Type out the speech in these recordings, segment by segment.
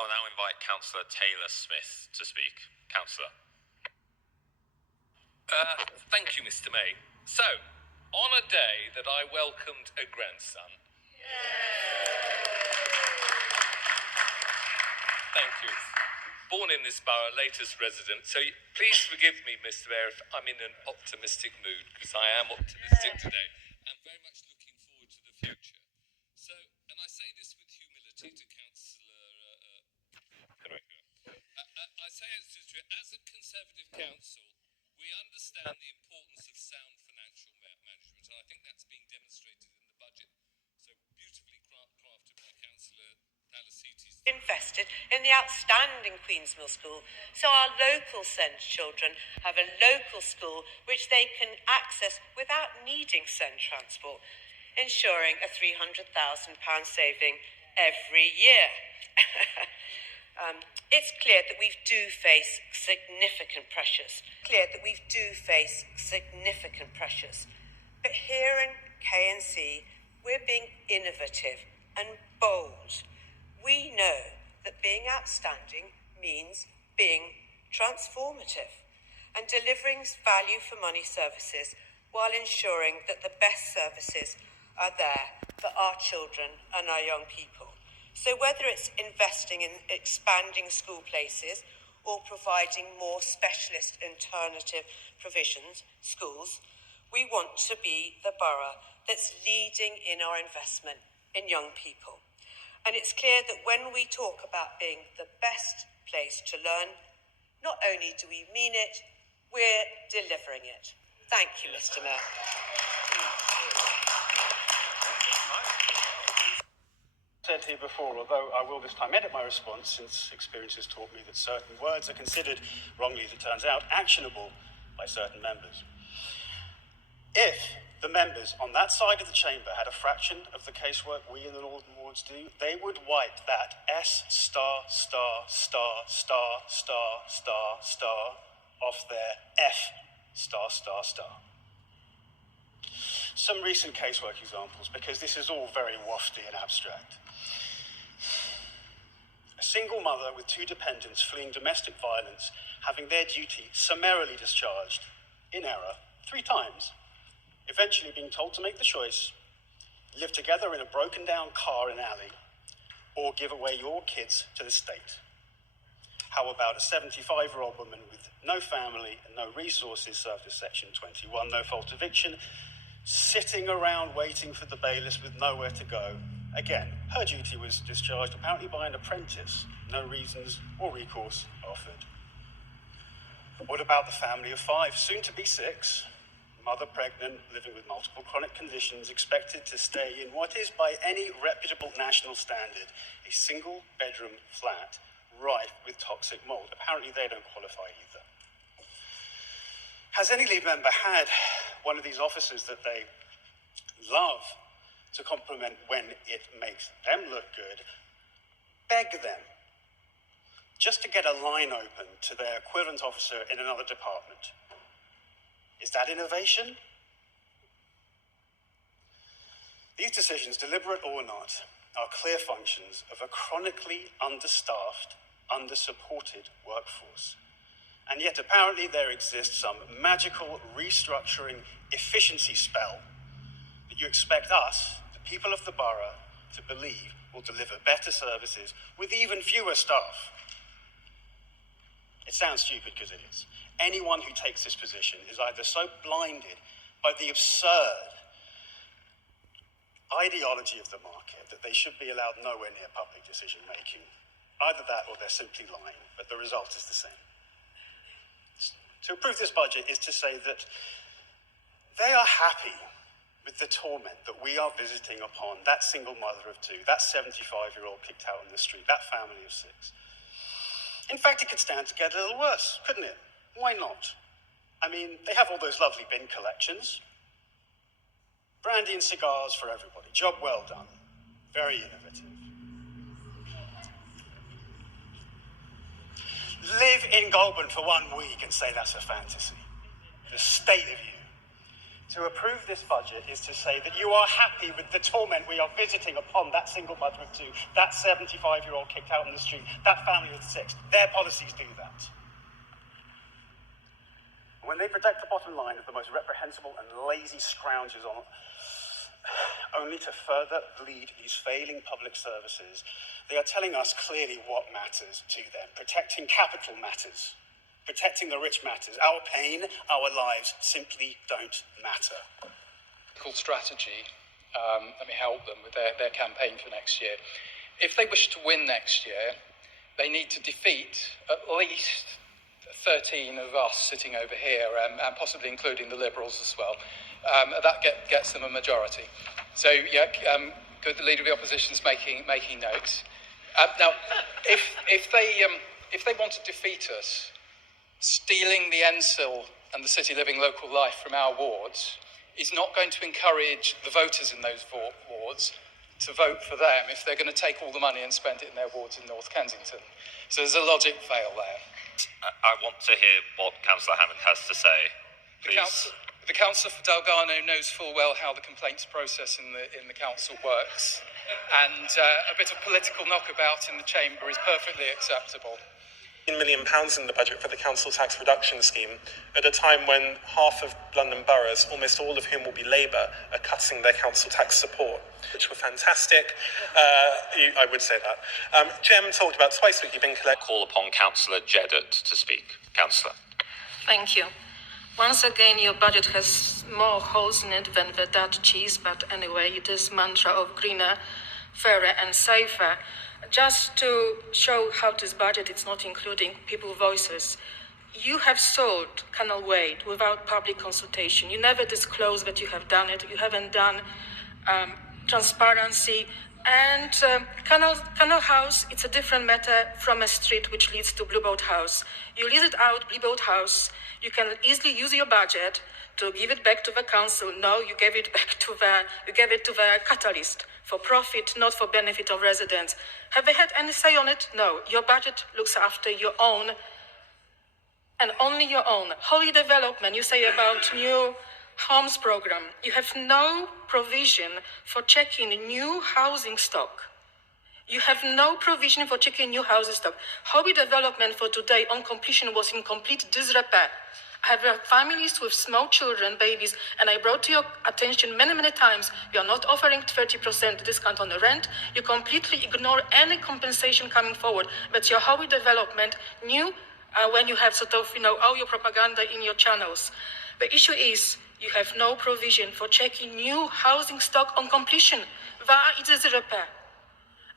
I will now invite Councillor Taylor-Smith to speak. Councillor. Thank you, Mr. May. So, on a day that I welcomed a grandson. Thank you. Born in this borough, latest resident. So please forgive me, Mr. Mayor, if I'm in an optimistic mood, because I am optimistic today. I'm very much looking forward to the future. So, and I say this with humility to Councillor... I say as a Conservative council, we understand the importance of sound financial management, and I think that's being demonstrated in the budget, so beautifully crafted by Councillor Palasitis. Invested in the outstanding Queensmill School, so our local SEND children have a local school which they can access without needing SEND transport, ensuring a £300,000 saving every year. It's clear that we do face significant pressures. But here in K&C, we're being innovative and bold. We know that being outstanding means being transformative and delivering value for money services while ensuring that the best services are there for our children and our young people. So whether it's investing in expanding school places or providing more specialist alternative provisions, schools, we want to be the borough that's leading in our investment in young people. And it's clear that when we talk about being the best place to learn, not only do we mean it, we're delivering it. Thank you, Mr. Mayor. Said here before, although I will this time edit my response since experience has taught me that certain words are considered, wrongly as it turns out, actionable by certain members. If the members on that side of the chamber had a fraction of the casework we in the Northern Wards do, they would wipe that S*** off their F***. Some recent casework examples, because this is all very wafty and abstract. A single mother with 2 dependents fleeing domestic violence, having their duty summarily discharged, in error, 3 times, eventually being told to make the choice, live together in a broken down car in an alley, or give away your kids to the state. How about a 75-year-old woman with no family and no resources served as Section 21, no fault eviction, sitting around waiting for the bailiffs with nowhere to go? Again, her duty was discharged apparently by an apprentice, no reasons or recourse offered. What about the family of 5, soon to be 6, mother pregnant, living with multiple chronic conditions, expected to stay in what is, by any reputable national standard, a single-bedroom flat rife with toxic mould? Apparently they don't qualify either. Has any Leave member had one of these officers that they love to compliment when it makes them look good, beg them just to get a line open to their equivalent officer in another department? Is that innovation? These decisions, deliberate or not, are clear functions of a chronically understaffed, under-supported workforce. And yet apparently there exists some magical restructuring efficiency spell that you expect us, the people of the borough, to believe will deliver better services with even fewer staff. It sounds stupid because it is. Anyone who takes this position is either so blinded by the absurd ideology of the market that they should be allowed nowhere near public decision making. Either that or they're simply lying, but the result is the same. To approve this budget is to say that they are happy with the torment that we are visiting upon that single mother of 2, that 75-year-old kicked out on the street, that family of 6. In fact, it could stand to get a little worse, couldn't it? Why not? I mean, they have all those lovely bin collections. Brandy and cigars for everybody. Job well done. Very innovative. Live in Goulburn for 1 week and say that's a fantasy. The state of you. To approve this budget is to say that you are happy with the torment we are visiting upon that single mother of two, that 75-year-old kicked out in the street, that family with six. Their policies do that. When they protect the bottom line of the most reprehensible and lazy scroungers on, only to further bleed these failing public services, they are telling us clearly what matters to them. Protecting capital matters. Protecting the rich matters. Our pain, our lives simply don't matter. Strategy, let me help them with their campaign for next year. If they wish to win next year, they need to defeat at least 13 of us sitting over here, and possibly including the Liberals as well. That gets them a majority. So, good. The Leader of the Opposition's making notes. Now, if they want to defeat us, stealing the ENSIL and the City Living Local Life from our wards is not going to encourage the voters in those wards to vote for them if they're going to take all the money and spend it in their wards in North Kensington. So there's a logic fail there. I want to hear what Councillor Hammond has to say. Please. The councillor for Dalgarno knows full well how the complaints process in the council works, and a bit of political knockabout in the chamber is perfectly acceptable. £1 million in the budget for the council tax reduction scheme at a time when half of London boroughs, almost all of whom will be Labour, are cutting their council tax support, which were fantastic. I would say that. Jem talked about twice weekly bin collection. Call upon Councillor Jeddart to speak. Councillor. Thank you. Once again, your budget has more holes in it than the Dutch cheese, but anyway, it is mantra of greener, fairer and safer. Just to show how this budget is not including people's voices, you have sold Canal Wade without public consultation. You never disclose that you have done it. You haven't done transparency. And Canal House, it's a different matter from a street which leads to Blue Boat House. You lease it out, Blue Boat House. You can easily use your budget to give it back to the council. No, you gave it to the catalyst for profit, not for benefit of residents. Have they had any say on it? No. Your budget looks after your own and only your own. Holy development, you say about new homes program. You have no provision for checking new housing stock. You have no provision for checking new housing stock. Hobby development for today on completion was in complete disrepair. I have families with small children, babies, and I brought to your attention many times, you are not offering 30% discount on the rent. You completely ignore any compensation coming forward. But your hobby development new when you have sort of, all your propaganda in your channels. The issue is you have no provision for checking new housing stock on completion. It is a repair.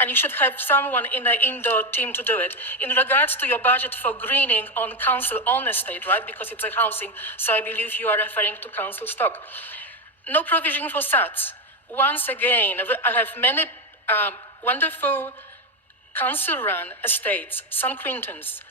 And you should have someone in the indoor team to do it. In regards to your budget for greening on council own estate, right? Because it's a housing, so I believe you are referring to council stock. No provision for SATs. Once again, I have many wonderful council-run estates, St. Quintin's,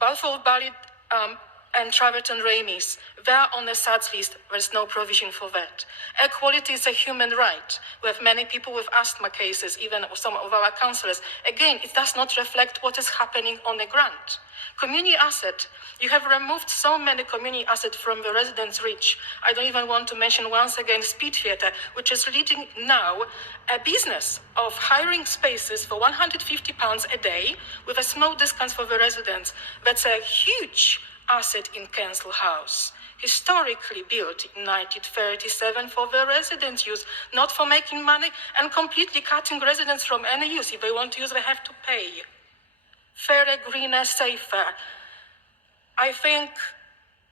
Balfour Bally, and Traverton Ramis. They are on the SATs list. There's no provision for that. Equality is a human right. We have many people with asthma cases, even some of our councillors. Again, it does not reflect what is happening on the ground. Community asset. You have removed so many community assets from the residents' reach. I don't even want to mention once again Speed Theatre, which is leading now a business of hiring spaces for £150 a day with a small discount for the residents. That's a huge asset in Kensal House, historically built in 1937 for the residents' use, not for making money, and completely cutting residents from any use. If they want to use, they have to pay. Fairer, greener, safer. I think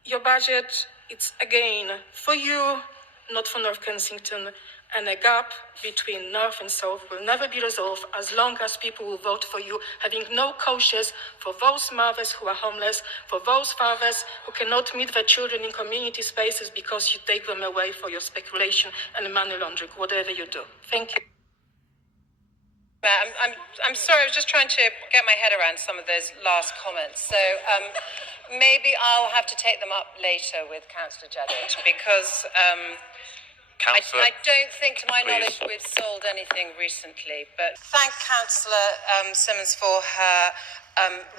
your budget, it's again for you, not for North Kensington, and a gap between North and South will never be resolved as long as people will vote for you, having no cautious for those mothers who are homeless, for those fathers who cannot meet their children in community spaces because you take them away for your speculation and money laundering, whatever you do. Thank you. I'm sorry, I was just trying to get my head around some of those last comments. So maybe I'll have to take them up later with Councillor Jeddart, because Councillor, I don't think, to my please. knowledge, we've sold anything recently, but thank Councillor Simmons for her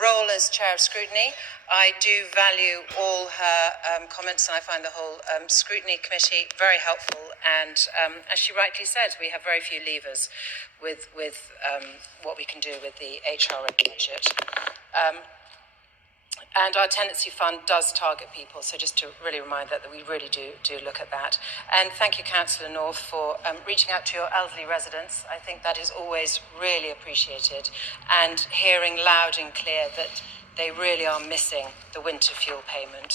role as Chair of Scrutiny. I do value all her comments, and I find the whole Scrutiny Committee very helpful. And as she rightly said, we have very few levers with what we can do with the HRA budget. And our tenancy fund does target people, so just to really remind that we really do look at that. And thank you, Councillor North, for reaching out to your elderly residents. I think that is always really appreciated, and hearing loud and clear that they really are missing the winter fuel payment.